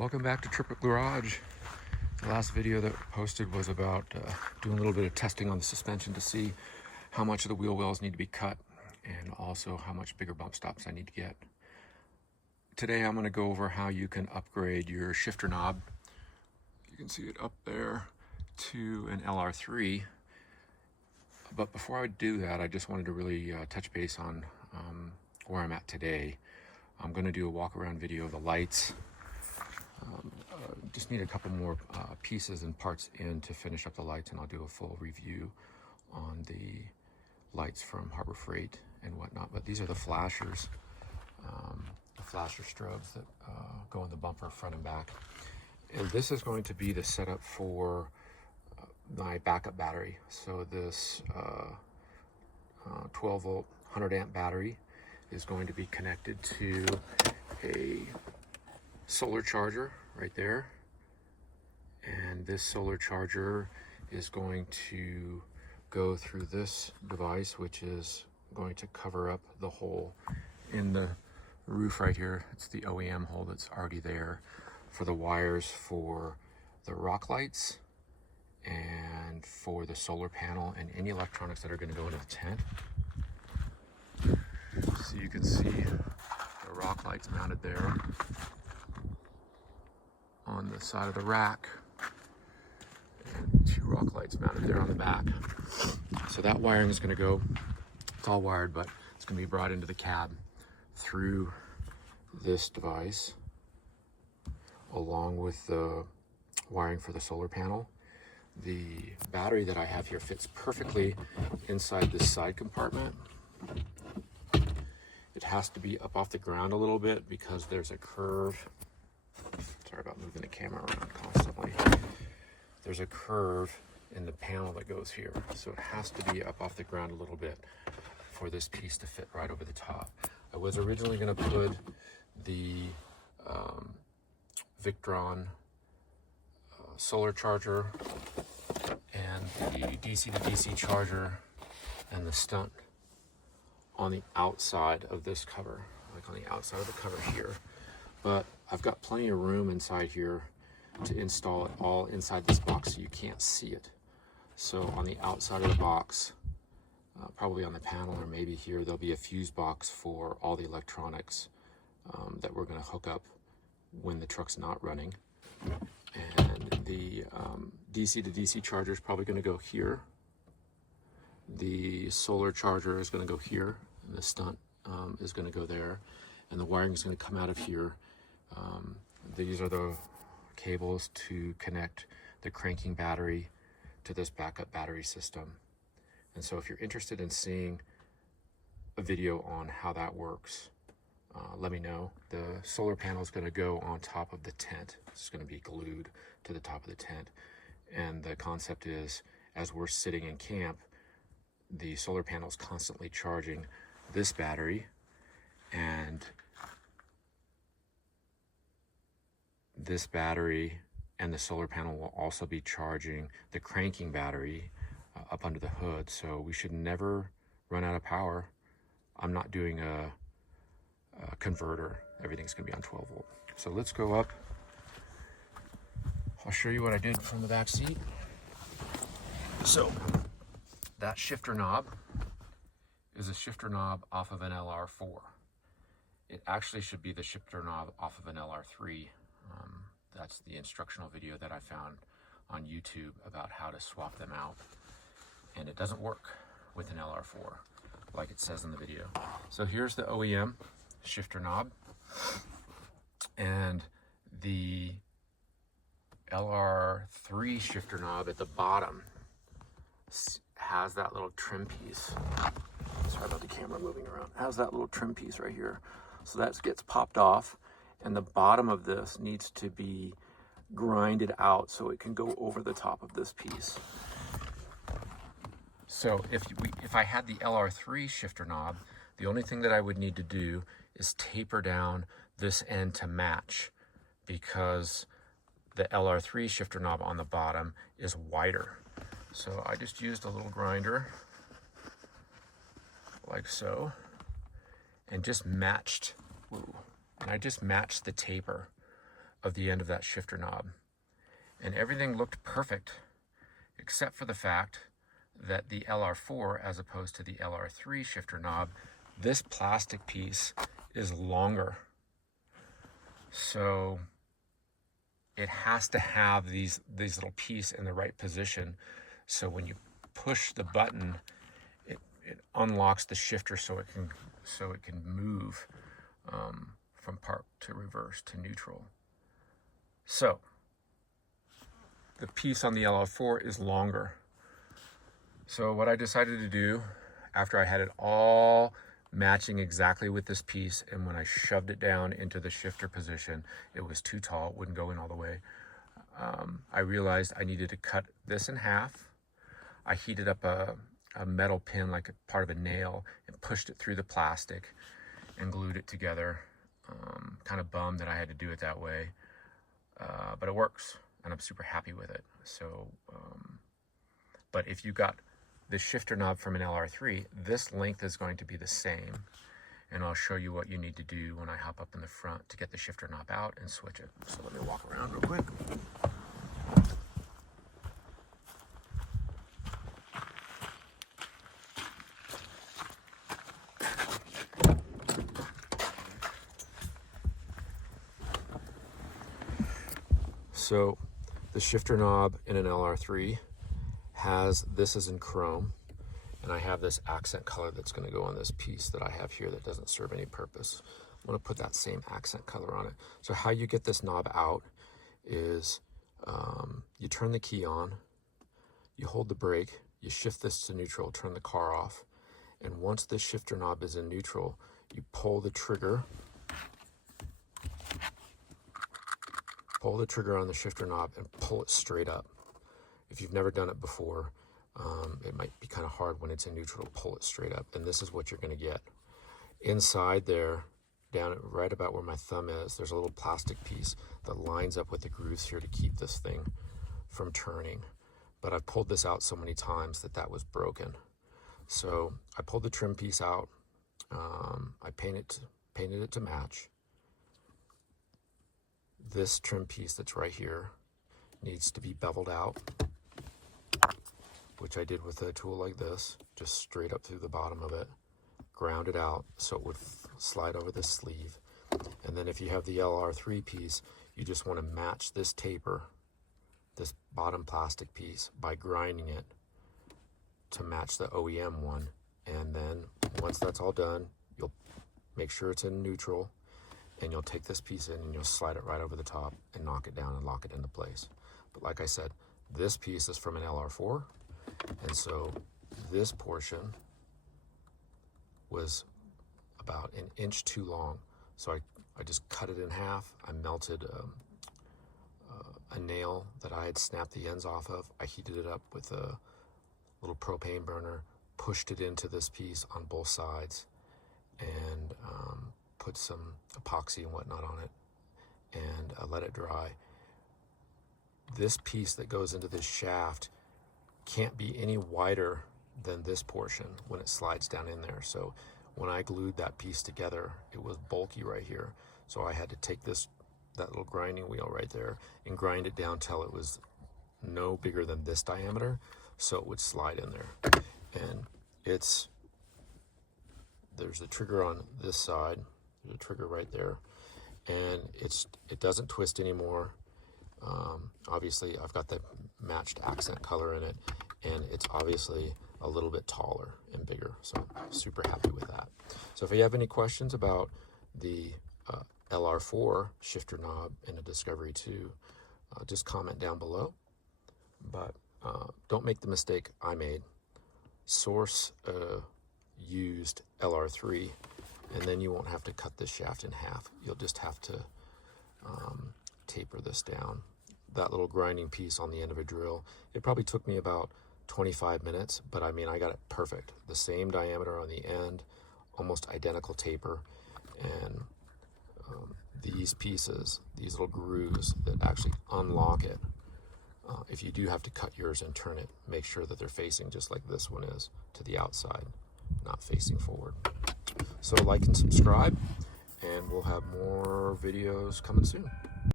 Welcome back to Triplet Garage. The last video that I posted was about doing a little bit of testing on the suspension to see how much of the wheel wells need to be cut and also how much bigger bump stops I need to get. Today I'm going to go over how you can upgrade your shifter knob. You can see it up there to an LR3. But before I do that, I just wanted to really touch base on where I'm at today. I'm going to do a walk around video of the lights. Just need a couple more pieces and parts in to finish up the lights, and I'll do a full review on the lights from Harbor Freight and whatnot. But these are the flashers, the flasher strobes that go in the bumper front and back. And this is going to be the setup for my backup battery. So this 12 volt 100 amp battery is going to be connected to a solar charger right there, and this solar charger is going to go through this device, which is going to cover up the hole in the roof right here. It's the OEM hole that's already there for the wires for the rock lights and for the solar panel and any electronics that are going to go into the tent. So you can see the rock lights mounted there on the side of the rack, and two rock lights mounted there on the back. So that wiring is going to go, it's all wired, but it's going to be brought into the cab through this device along with the wiring for the solar panel. The battery that I have here fits perfectly inside this side compartment. It has to be up off the ground a little bit because there's a curve. Sorry about moving the camera around constantly. There's a curve in the panel that goes here, so it has to be up off the ground a little bit for this piece to fit right over the top. I was originally going to put the Victron solar charger and the DC to DC charger and the stunt on the outside of this cover, like on the outside of the cover here. But I've got plenty of room inside here to install it all inside this box so you can't see it. So on the outside of the box, probably on the panel or maybe here, there'll be a fuse box for all the electronics that we're going to hook up when the truck's not running. And the DC to DC charger is probably going to go here. The solar charger is going to go here, and the stunt is going to go there, and the wiring is going to come out of here. These are the cables to connect the cranking battery to this backup battery system. And so if you're interested in seeing a video on how that works, let me know. The solar panel is going to go on top of the tent. It's going to be glued to the top of the tent. And the concept is, as we're sitting in camp, the solar panel is constantly charging this battery, and this battery and the solar panel will also be charging the cranking battery up under the hood. So we should never run out of power. I'm not doing a converter. Everything's going to be on 12 volt. So let's go up. I'll show you what I did from the back seat. So that shifter knob is a shifter knob off of an LR4. It actually should be the shifter knob off of an LR3. That's the instructional video that I found on YouTube about how to swap them out. And it doesn't work with an LR4 like it says in the video. So here's the OEM shifter knob, and the LR3 shifter knob at the bottom has that little trim piece. Sorry about the camera moving around. It has that little trim piece right here. So that gets popped off, and the bottom of this needs to be grinded out so it can go over the top of this piece. So if I had the LR3 shifter knob, the only thing that I would need to do is taper down this end to match, because the LR3 shifter knob on the bottom is wider. So I just used a little grinder like so, and just matched, and I just matched the taper of the end of that shifter knob. And everything looked perfect, except for the fact that the LR4, as opposed to the LR3 shifter knob, this plastic piece is longer. So it has to have these little pieces in the right position. So when you push the button, it unlocks the shifter so it can move from park to reverse to neutral. So the piece on the LR4 is longer. So what I decided to do, after I had it all matching exactly with this piece, and when I shoved it down into the shifter position, it was too tall, it wouldn't go in all the way. I realized I needed to cut this in half. I heated up a metal pin, like a part of a nail, and pushed it through the plastic and glued it together. Kind of bummed that I had to do it that way, but it works, and I'm super happy with it. So, but if you got the shifter knob from an LR3, this length is going to be the same, and I'll show you what you need to do when I hop up in the front to get the shifter knob out and switch it. So let me walk around real quick. So the shifter knob in an LR3 has, this is in chrome, and I have this accent color that's going to go on this piece that I have here that doesn't serve any purpose. I'm going to put that same accent color on it. So how you get this knob out is you turn the key on, you hold the brake, you shift this to neutral, turn the car off, and once this shifter knob is in neutral, you pull the trigger on the shifter knob and pull it straight up. If you've never done it before, it might be kind of hard when it's in neutral to pull it straight up, and this is what you're going to get. Inside there, down right about where my thumb is, there's a little plastic piece that lines up with the grooves here to keep this thing from turning. But I've pulled this out so many times that was broken. So I pulled the trim piece out. I painted it to match. This trim piece that's right here needs to be beveled out, which I did with a tool like this, just straight up through the bottom of it, ground it out so it would slide over the sleeve. And then if you have the LR3 piece, you just want to match this taper, this bottom plastic piece, by grinding it to match the OEM one. And then once that's all done, you'll make sure it's in neutral, and you'll take this piece in and you'll slide it right over the top and knock it down and lock it into place. But like I said, this piece is from an LR4, and so this portion was about an inch too long. So I just cut it in half. I melted a nail that I had snapped the ends off of. I heated it up with a little propane burner, pushed it into this piece on both sides, and put some epoxy and whatnot on it, and let it dry. This piece that goes into this shaft can't be any wider than this portion when it slides down in there. So when I glued that piece together, it was bulky right here. So I had to take that little grinding wheel right there and grind it down till it was no bigger than this diameter, so it would slide in there. And there's a trigger on this side. There's a trigger right there, and it doesn't twist anymore. Obviously I've got the matched accent color in it, and it's obviously a little bit taller and bigger, so I'm super happy with that. So if you have any questions about the LR4 shifter knob in a Discovery 2, just comment down below. But don't make the mistake I made. Source used LR3, and then you won't have to cut this shaft in half. You'll just have to taper this down. That little grinding piece on the end of a drill, it probably took me about 25 minutes, but I mean, I got it perfect. The same diameter on the end, almost identical taper, and these pieces, these little grooves that actually unlock it, if you do have to cut yours and turn it, make sure that they're facing just like this one is, to the outside, not facing forward. So like and subscribe, and we'll have more videos coming soon.